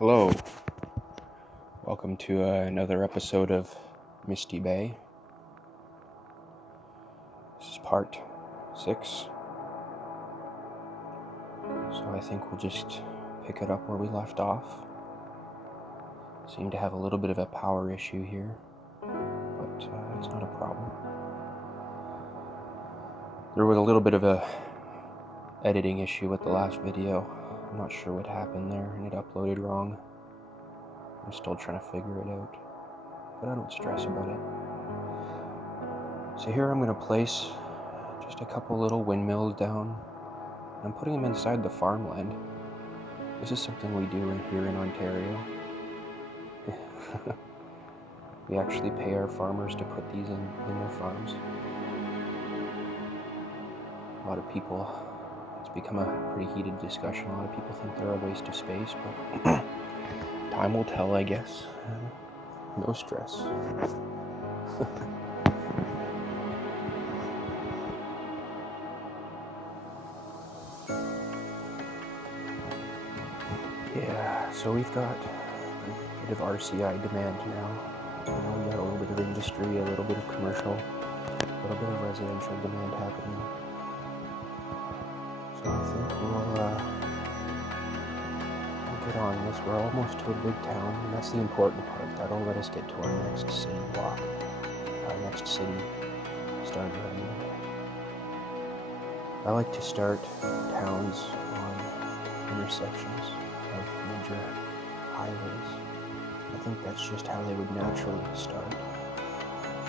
Hello, welcome to another episode of Misty Bay. This is part 6, so I think we'll just pick it up where we left off. Seem to have a little bit of a power issue here, but it's not a problem. There was a little bit of a editing issue with the last video. I'm not sure what happened there, and it uploaded wrong. I'm still trying to figure it out, but I don't stress about it. So here I'm going to place just a couple little windmills down. I'm putting them inside the farmland. This is something we do here in Ontario. We actually pay our farmers to put these in their farms. A lot of people, it's become a pretty heated discussion. A lot of people think they're a waste of space, but time will tell, I guess. No stress. Yeah, so we've got a bit of RCI demand now. We got a little bit of industry, a little bit of commercial, a little bit of residential demand happening. So I think we'll get on this. We're almost to a big town, and that's the important part. That'll let us get to our next city walk, our next city starter. I like to start towns on intersections of major highways. I think that's just how they would naturally start.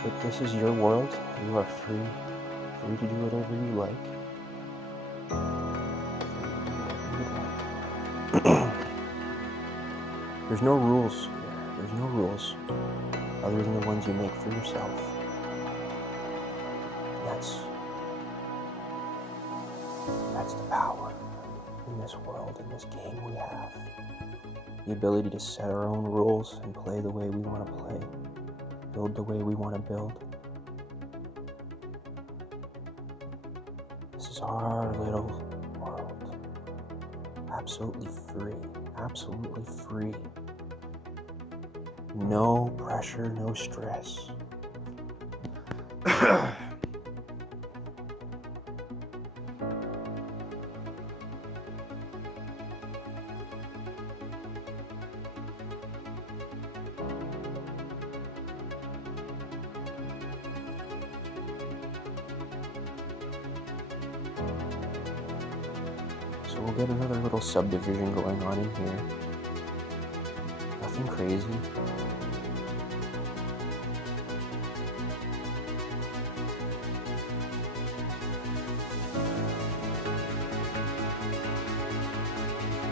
But this is your world. You are free to do whatever you like. There's no rules here. There's no rules other than the ones you make for yourself. That's the power in this world, in this game we have. The ability to set our own rules and play the way we want to play. Build the way we want to build. This is our little world. Absolutely free. Absolutely free. No pressure, no stress. So we'll get another little subdivision going on in here. Nothing crazy.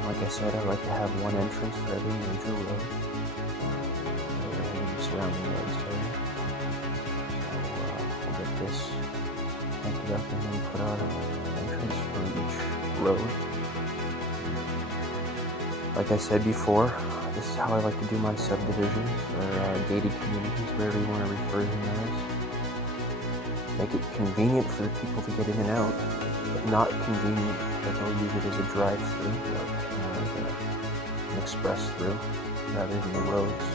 Like I said, I like to have one entrance for every major road. And surrounding roads there. So we'll get this connected up and then put our entrance for each road. Like I said before, this is how I like to do my subdivisions, or gated communities, wherever you want to refer to them as. Make it convenient for people to get in and out, but not convenient that they'll use it as a drive-through, but an express-through, rather than the roads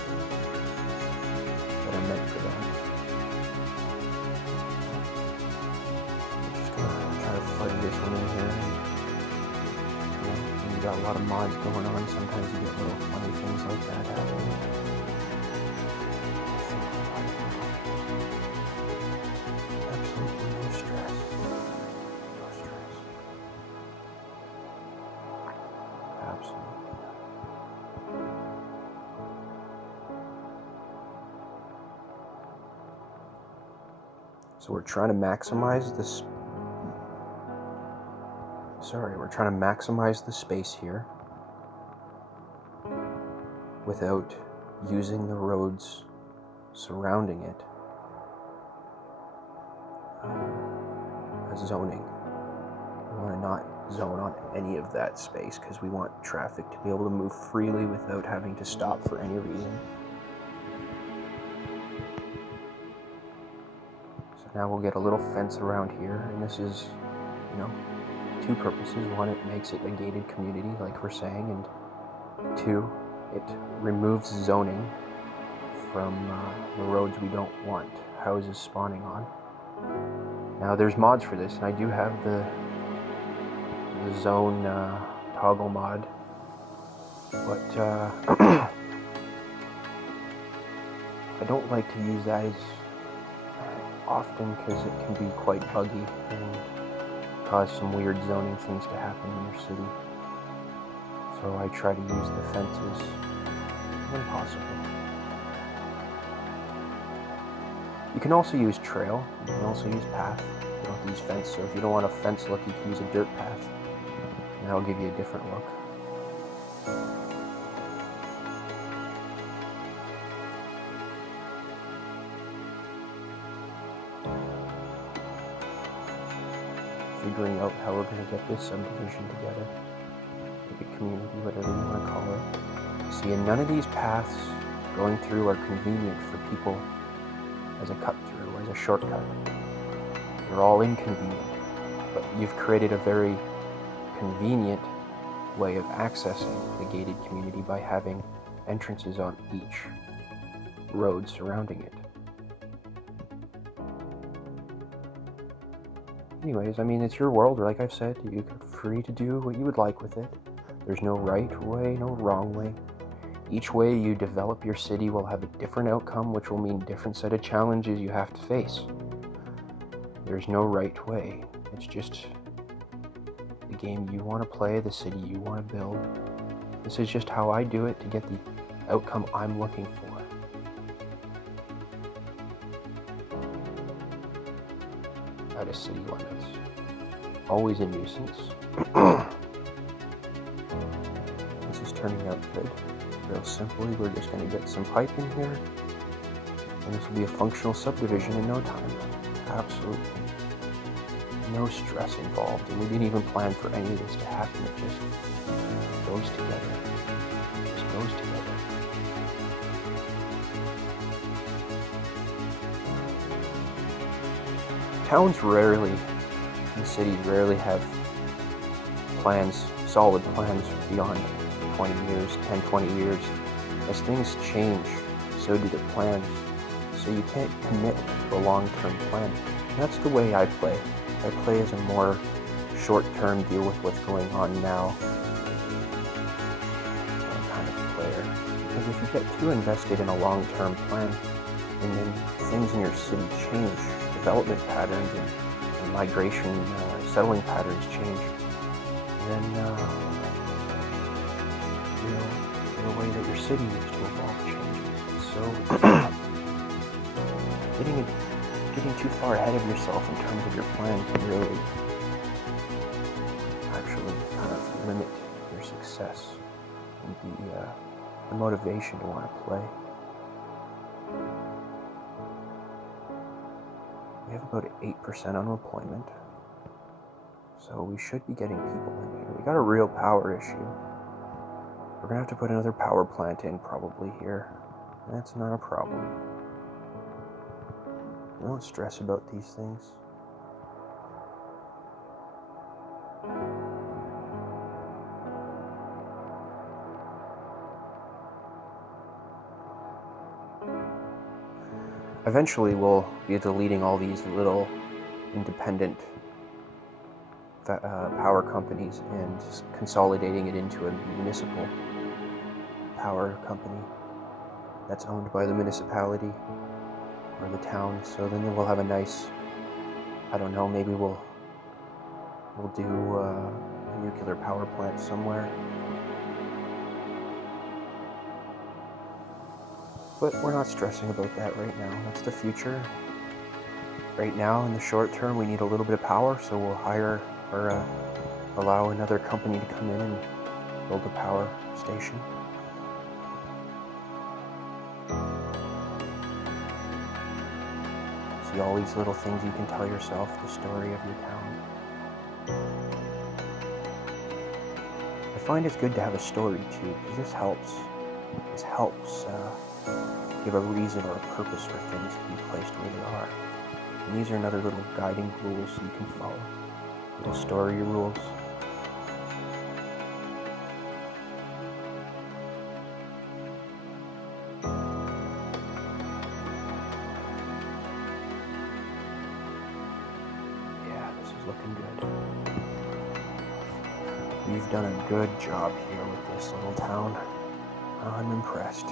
that are meant for that. I'm just gonna try to fudge this one in here. You got a lot of mods going on, sometimes you get little funny things like that happening. Absolutely no stress. No stress. Absolutely not. So we're trying to maximize this. We're trying to maximize the space here without using the roads surrounding it as zoning. We want to not zone on any of that space because we want traffic to be able to move freely without having to stop for any reason. So now we'll get a little fence around here, and this is, two purposes. One, it makes it a gated community, like we're saying, and two, it removes zoning from the roads we don't want houses spawning on. Now there's mods for this, and I do have the zone toggle mod, but I don't like to use that as often because it can be quite buggy and cause some weird zoning things to happen in your city. So I try to use the fences when possible. You can also use trail, you can also use path. You don't have to use fence, so if you don't want a fence look, you can use a dirt path, and that'll give you a different look. Figuring out how we're going to get this subdivision together, make a community, whatever you want to call it. See, and none of these paths going through are convenient for people as a cut-through, as a shortcut. They're all inconvenient, but you've created a very convenient way of accessing the gated community by having entrances on each road surrounding it. Anyways, I mean, it's your world, like I've said. You're free to do what you would like with it. There's no right way, no wrong way. Each way you develop your city will have a different outcome, which will mean different set of challenges you have to face. There's no right way. It's just the game you want to play, the city you want to build. This is just how I do it to get the outcome I'm looking for. Out of city limits. Always a nuisance. This is turning out good. Real simply, we're just going to get some pipe in here, and this will be a functional subdivision in no time. Absolutely. No stress involved, and we didn't even plan for any of this to happen. It just goes together. It just goes together. Towns rarely, and cities rarely have plans, solid plans beyond 20 years, 10, 20 years. As things change, so do the plans. So you can't commit to a long-term plan. And that's the way I play. I play as a more short-term deal with what's going on now kind of player. Because if you get too invested in a long-term plan, and then things in your city change, development patterns and migration, settling patterns change, then the way that your city needs to evolve changes. So getting too far ahead of yourself in terms of your plan can really actually kind of limit your success and the motivation to want to play. We have about 8% unemployment, so we should be getting people in here. We got a real power issue. We're gonna have to put another power plant in probably here. That's not a problem. Don't stress about these things. Eventually we'll be deleting all these little independent power companies and consolidating it into a municipal power company that's owned by the municipality or the town. So then we'll have a nice, I don't know, maybe we'll do a nuclear power plant somewhere. But we're not stressing about that right now. That's the future. Right now, in the short term, we need a little bit of power, so we'll hire or allow another company to come in and build a power station. See all these little things you can tell yourself the story of your town. I find it's good to have a story too, because this helps. This helps give a reason or a purpose for things to be placed where they are. And these are another little guiding rules you can follow. Little story rules. looking good. We've done a good job here with this little town. I'm impressed.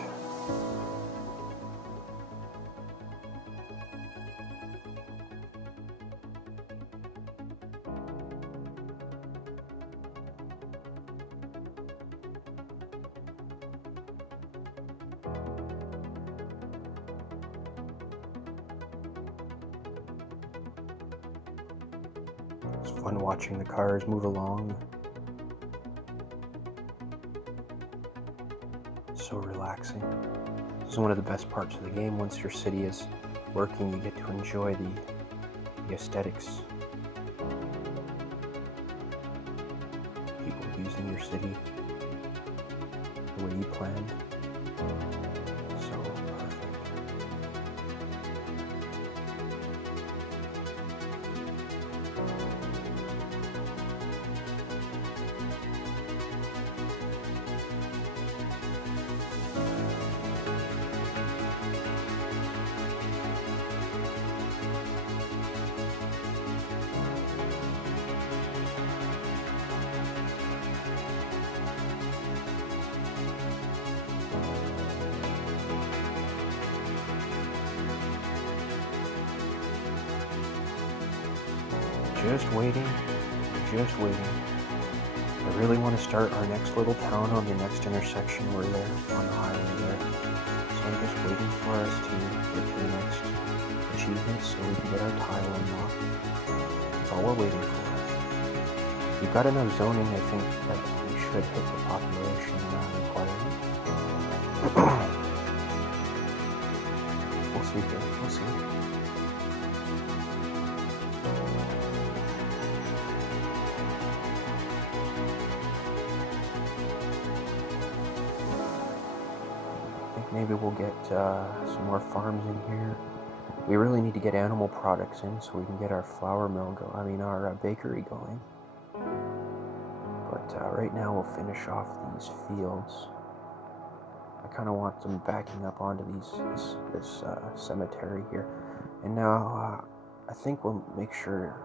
It's fun watching the cars move along. So relaxing. This is one of the best parts of the game. Once your city is working, you get to enjoy the aesthetics. People using your city the way you planned. So perfect. Just waiting. I really want to start our next little town on the next intersection. We're there on the highway there. So I'm just waiting for us to get to the next achievement so we can get our tile unlocked. That's all we're waiting for. We've got enough zoning, I think, that we should hit the population requirement. We'll see here. We'll see. Maybe we'll get some more farms in here. We really need to get animal products in so we can get our flour mill our bakery going. But right now we'll finish off these fields. I kind of want them backing up onto this cemetery here. And now I think we'll make sure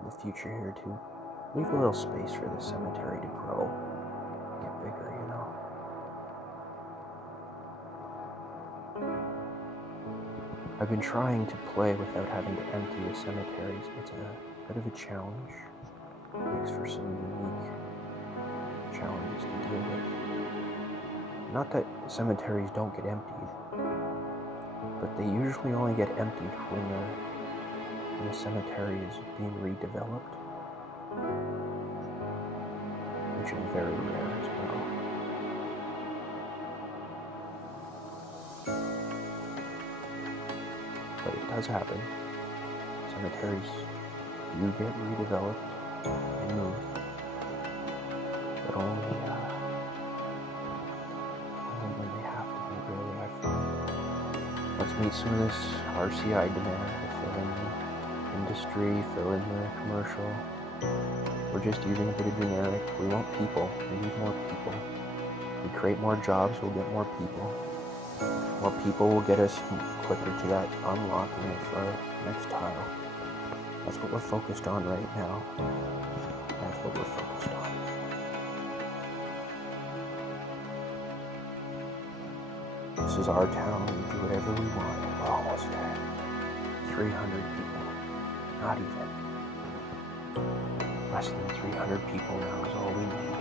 in the future here to leave a little space for the cemetery to grow, get bigger, you know. I've been trying to play without having to empty the cemeteries. It's a bit of a challenge. It makes for some unique challenges to deal with. Not that cemeteries don't get emptied, but they usually only get emptied when the cemetery is being redeveloped, which is very rare as well. But it does happen. Cemeteries do get redeveloped and moved, but only when they have to be, really, I find. Let's meet some of this RCI demand to fill in the industry, fill in the commercial. We're just using a bit of generic. We want people. We need more people. We create more jobs, we'll get more people. More people will get us quicker to that unlocking of our next tile. That's what we're focused on right now. That's what we're focused on. This is our town. We do whatever we want. We're almost there. 300 people. Not even. Less than 300 people now is all we need.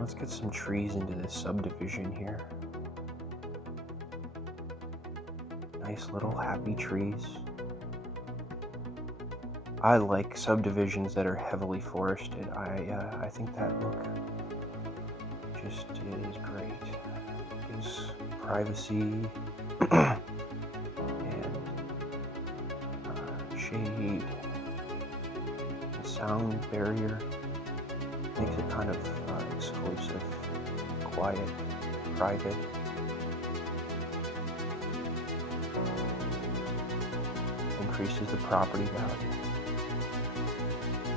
Let's get some trees into this subdivision here. Nice little happy trees. I like subdivisions that are heavily forested. I think that look just is great. It gives privacy and shade, and sound barrier. Makes it kind of exclusive, quiet, private. increases the property value.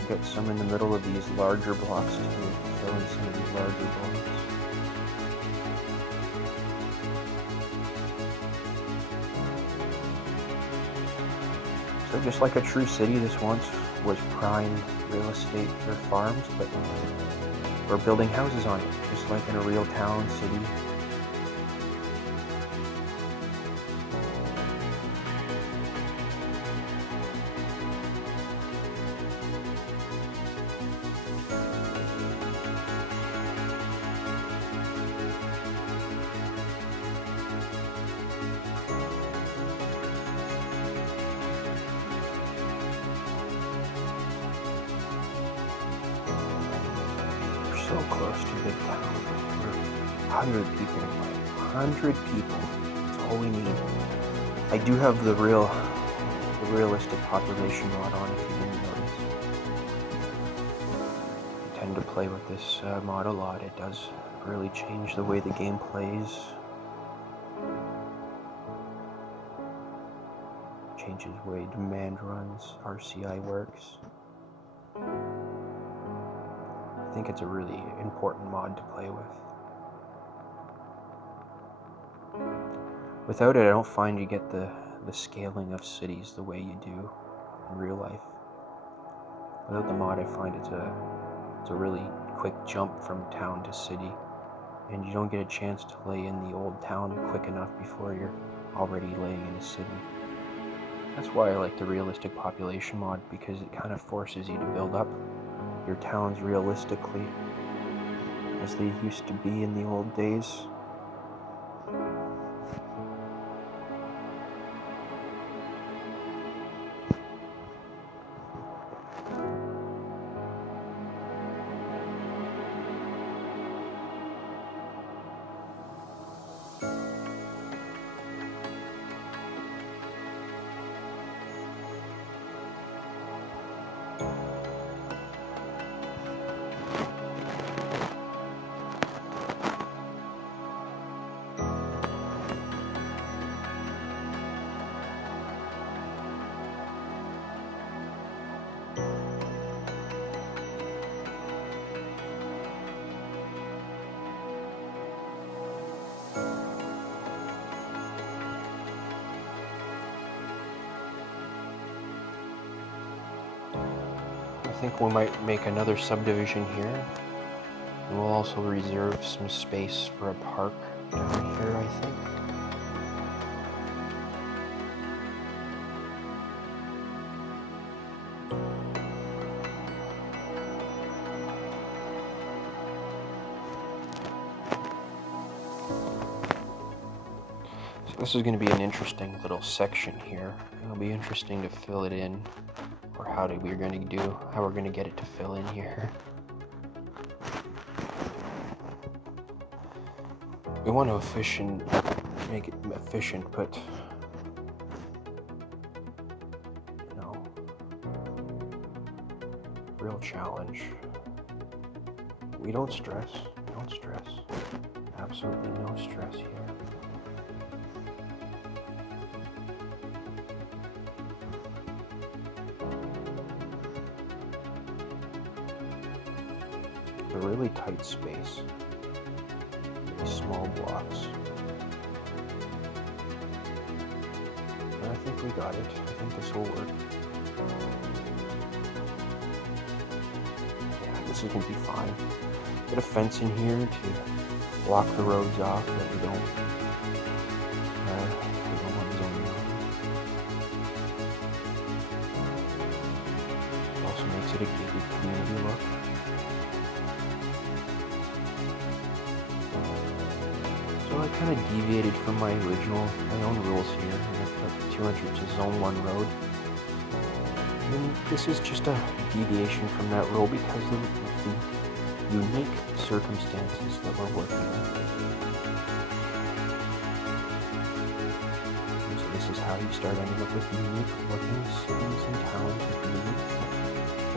Get some in the middle of these larger blocks to fill in some of these larger blocks. So just like a true city, this once was prime real estate for farms, but we're building houses on it, just like in a real town, city. So close to big town. We're 100 people away. 100 people. That's all we need. I do have the realistic population mod on, if you didn't notice. I tend to play with this mod a lot. It does really change the way the game plays. Changes the way demand runs, RCI works. I think it's a really important mod to play with. Without it, I don't find you get the scaling of cities the way you do in real life. Without the mod, I find it's a really quick jump from town to city, and you don't get a chance to lay in the old town quick enough before you're already laying in a city. That's why I like the realistic population mod, because it kind of forces you to build up your towns realistically as they used to be in the old days. I think we might make another subdivision here, and we'll also reserve some space for a park down here, I think. So this is going to be an interesting little section here. It'll be interesting to fill it in. Or how we're going to get it to fill in here. We want to make it efficient, but real challenge. We don't stress. Absolutely no stress here. A really tight space, really small blocks. And I think we got it. I think this will work. Yeah, this is going to be fine. Get a fence in here to block the roads off that we don't want zoning on. Also makes it a gated community look. So I kind of deviated from my own rules here, and I put 200 to Zone 1 road. And this is just a deviation from that rule because of the unique circumstances that we're working with. And so this is how you start ending up with unique looking cities and towns with unique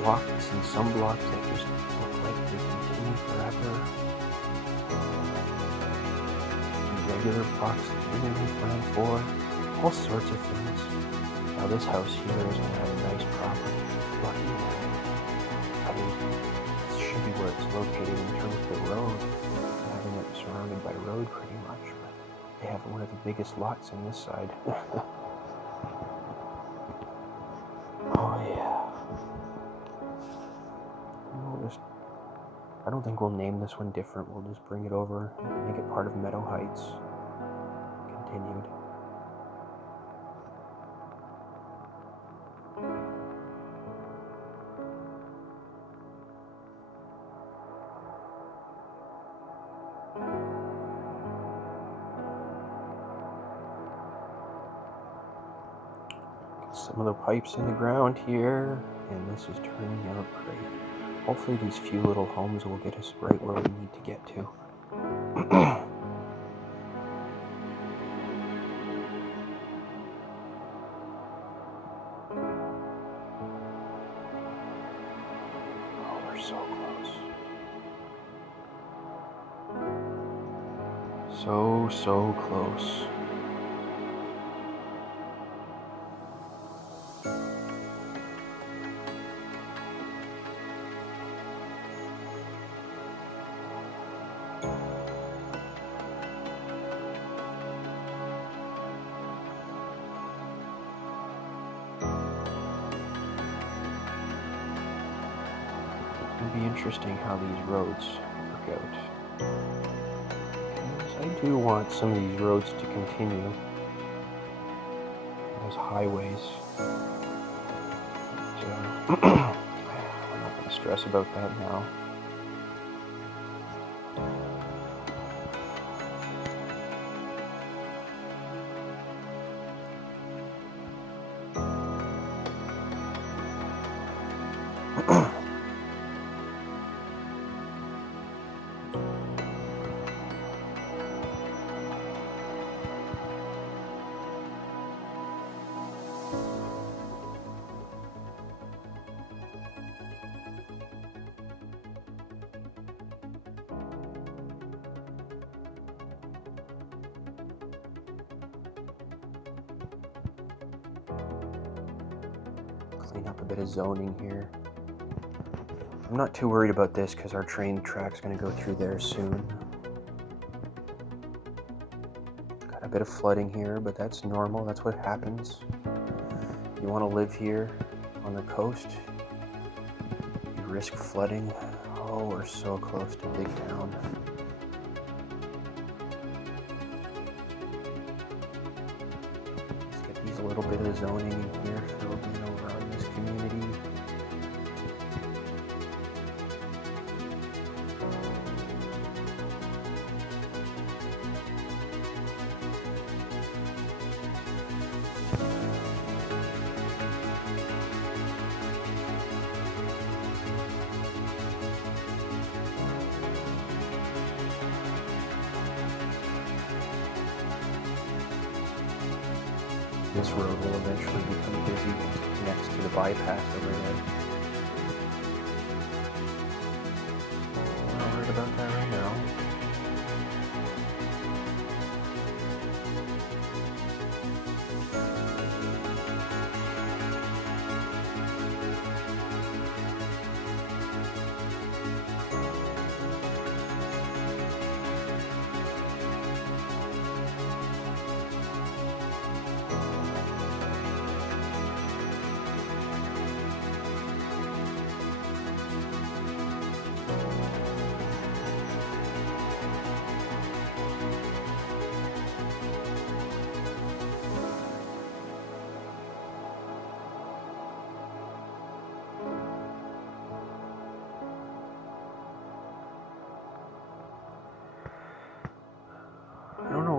blocks, and some blocks that just look like they continue forever. Regular blocks that we didn't plan for, all sorts of things. Now this house here is going to have a nice property. Lucky man. I mean, this should be where it's located in terms of the road. Having it surrounded by road pretty much. But they have one of the biggest lots on this side. Oh yeah. I don't think we'll name this one different. We'll just bring it over, make it part of Meadow Heights. Continued. Some of the pipes in the ground here, and this is turning out great. Hopefully these few little homes will get us right where we need to get to. Oh, we're so close. So close. It'll be interesting how these roads work out. I do want some of these roads to continue. Those highways. But, we're not going to stress about that now. Clean up a bit of zoning here. I'm not too worried about this because our train track's going to go through there soon. Got a bit of flooding here, but that's normal. That's what happens. You want to live here on the coast, you risk flooding. Oh, we're so close to Big Town. Let's get these a little bit of zoning in here filled in around this community. This road will eventually become busy next to the bypass over there. I'm not worried about that right now.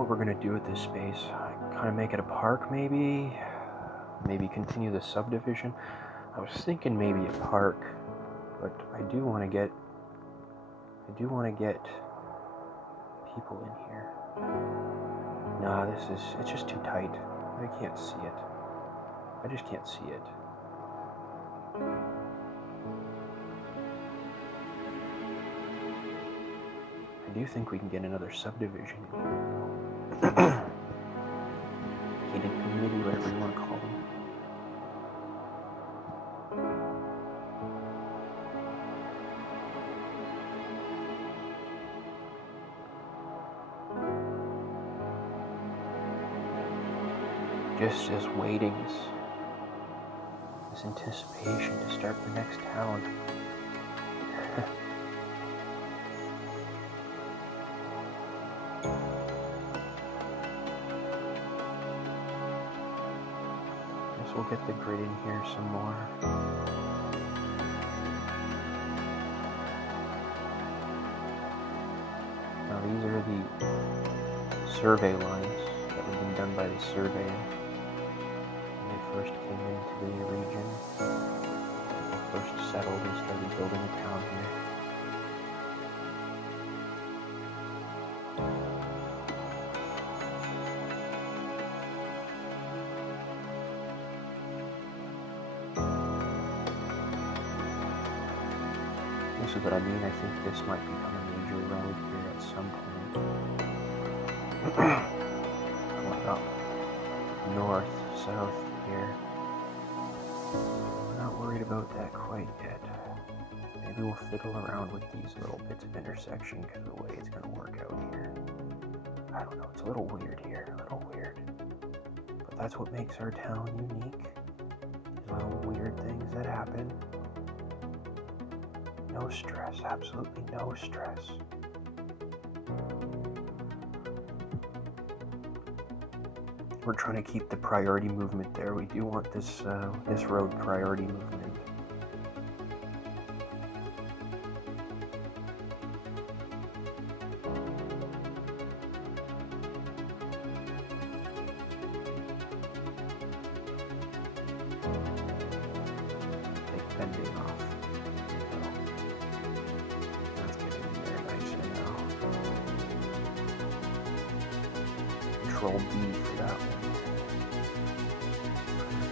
We're gonna do with this space. Kind of make it a park, maybe continue the subdivision. I was thinking maybe a park, but I do want to get people in here. Nah, it's just too tight. I can't see it. I just can't see it. I do think we can get another subdivision in here, though. Gated community, whatever you want to call them. just as waiting, this anticipation to start the next town. Guess we'll get the grid in here some more. Now these are the survey lines that have been done by the surveyor when they first came into the region. People first settled and started building a town here. This is what I mean. I think this might become a major road here at some point. Going up north, south here. We're not worried about that quite yet. Maybe we'll fiddle around with these little bits of intersection because of the way it's going to work out here. I don't know. It's a little weird here. A little weird. But that's what makes our town unique. These little weird things that happen. No stress, absolutely no stress. We're trying to keep the priority movement there. We do want this road priority movement. Take bending off. Control B for that one.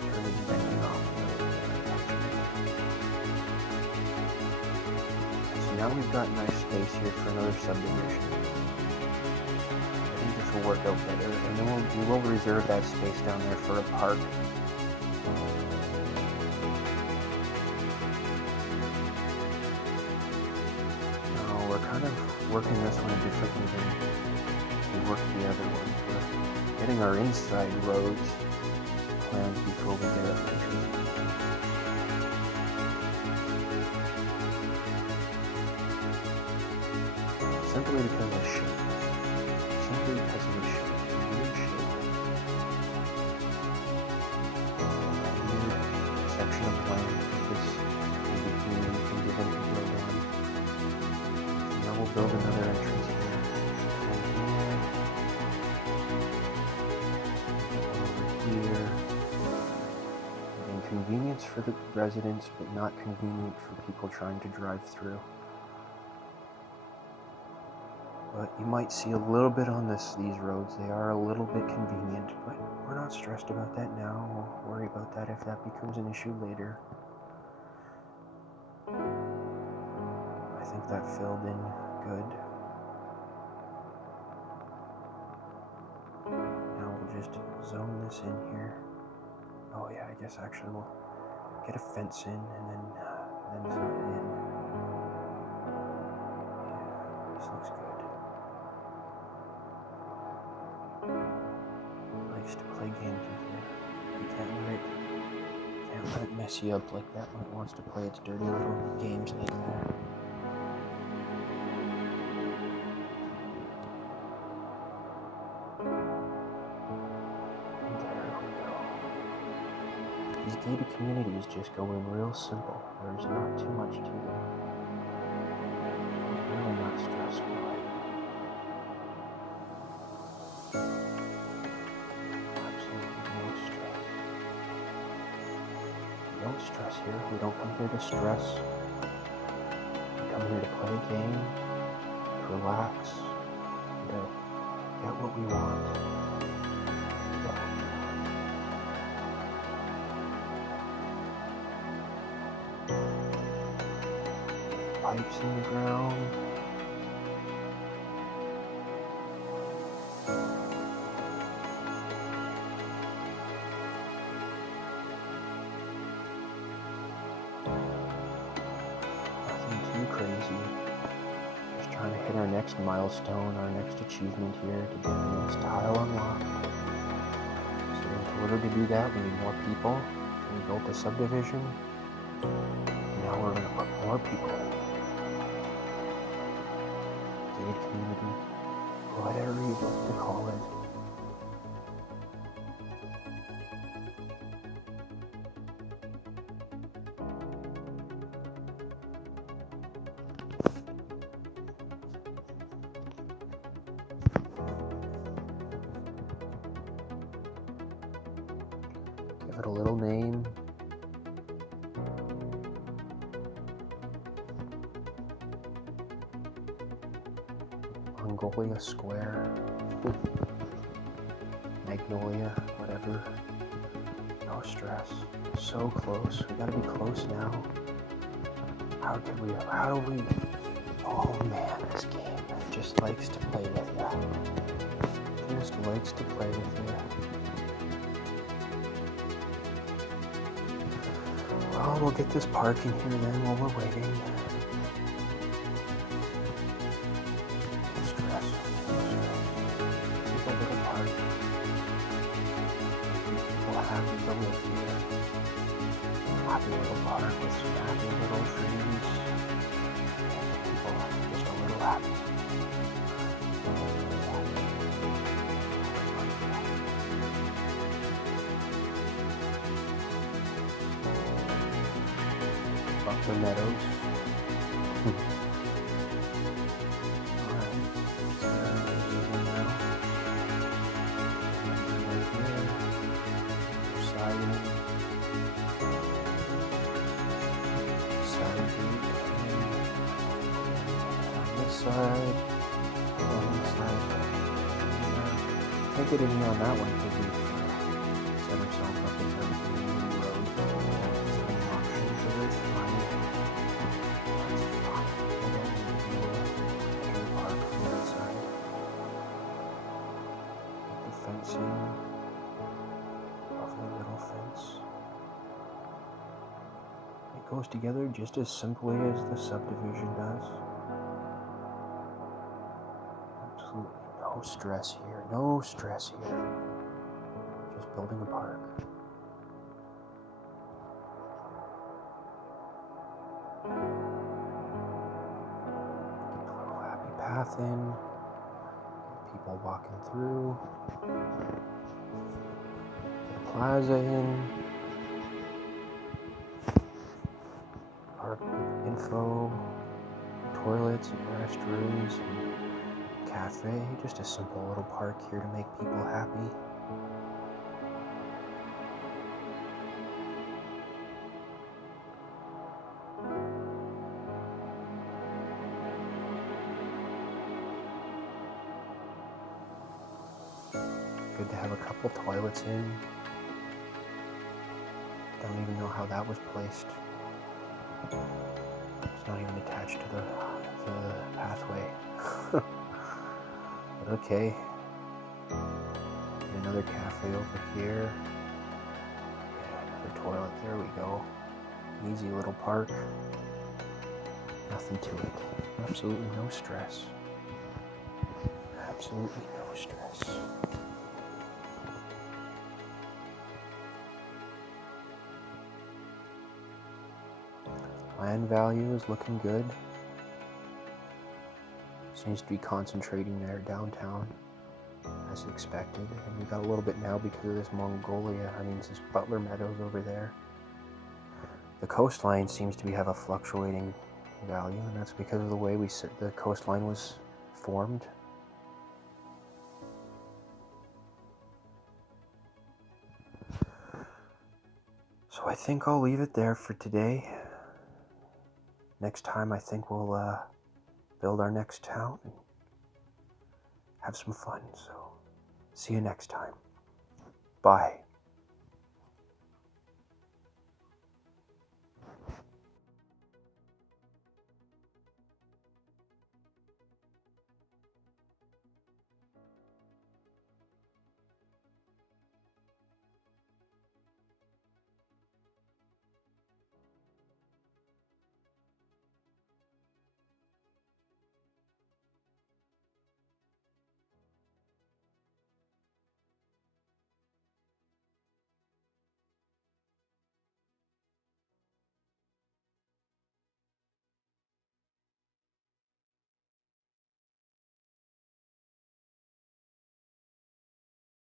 Turning bending off. So now we've got nice space here for another subdivision. I think this will work out better, and then we will reserve that space down there for a park. Now we're kind of working this one differently than we worked the other one. We're getting our inside roads planned before we get up entries. Simply because of the shape. Simply because of the shape. Weird shape. Weird section of land that this community can give them to build on. And now we'll build another entrance here. Here. And convenience for the residents, but not convenient for people trying to drive through. But you might see a little bit on these roads. They are a little bit convenient, but we're not stressed about that now. We'll worry about that if that becomes an issue later. I think that filled in good. Just zone this in here. Oh yeah, I guess actually we'll get a fence in and then zone it in. Yeah, this looks good. Likes to play games with you. You can't let it mess you up like that when it wants to play its dirty little games like that. These gated communities just go in real simple. There's not too much to them. I'm really not stressful. Absolutely no stress. We don't stress here. We don't come here to stress. We come here to play a game, to relax, and to get what we want. Pipes in the ground. Nothing too crazy. Just trying to hit our next milestone, our next achievement here to get the next tile unlocked. So into In order to do that, we need more people. So we built a subdivision. Now we're going to put more people. Gated community. Whatever you want to call it. Give it a little name. Mongolia Square. Magnolia, whatever. No stress. So close. We gotta be close now. How do we? Oh man, this game just likes to play with you. Just likes to play with you. Well, we'll get this park in here then while we're waiting. No stress. Keep a little park. People happy to live here. Happy little park with some happy little trees. People just a little happy. Buffalo Meadows. Side, on this side. Can't get in here on that one because we've set ourselves up in the road. It's an option, so it's fine. That's fine. I don't need to park on that side. The fencing. Lovely little fence. It goes together just as simply as the subdivision does. Absolutely no stress here, no stress here. Just building a park. Get a little happy path in. People walking through. Get a plaza in. Park info. Toilets and restrooms. Cafe, just a simple little park here to make people happy. Good to have a couple toilets in. Don't even know how that was placed. It's not even attached to the pathway. Okay, another cafe over here. Yeah, another toilet, there we go. Easy little park. Nothing to it. Absolutely no stress. Absolutely no stress. Land value is looking good. Seems to be concentrating there downtown, as expected. And we got a little bit now because of this this Butler Meadows over there. The coastline seems to have a fluctuating value, and that's because of the way the coastline was formed. So I think I'll leave it there for today. Next time I think we'll build our next town and have some fun. So see you next time. Bye.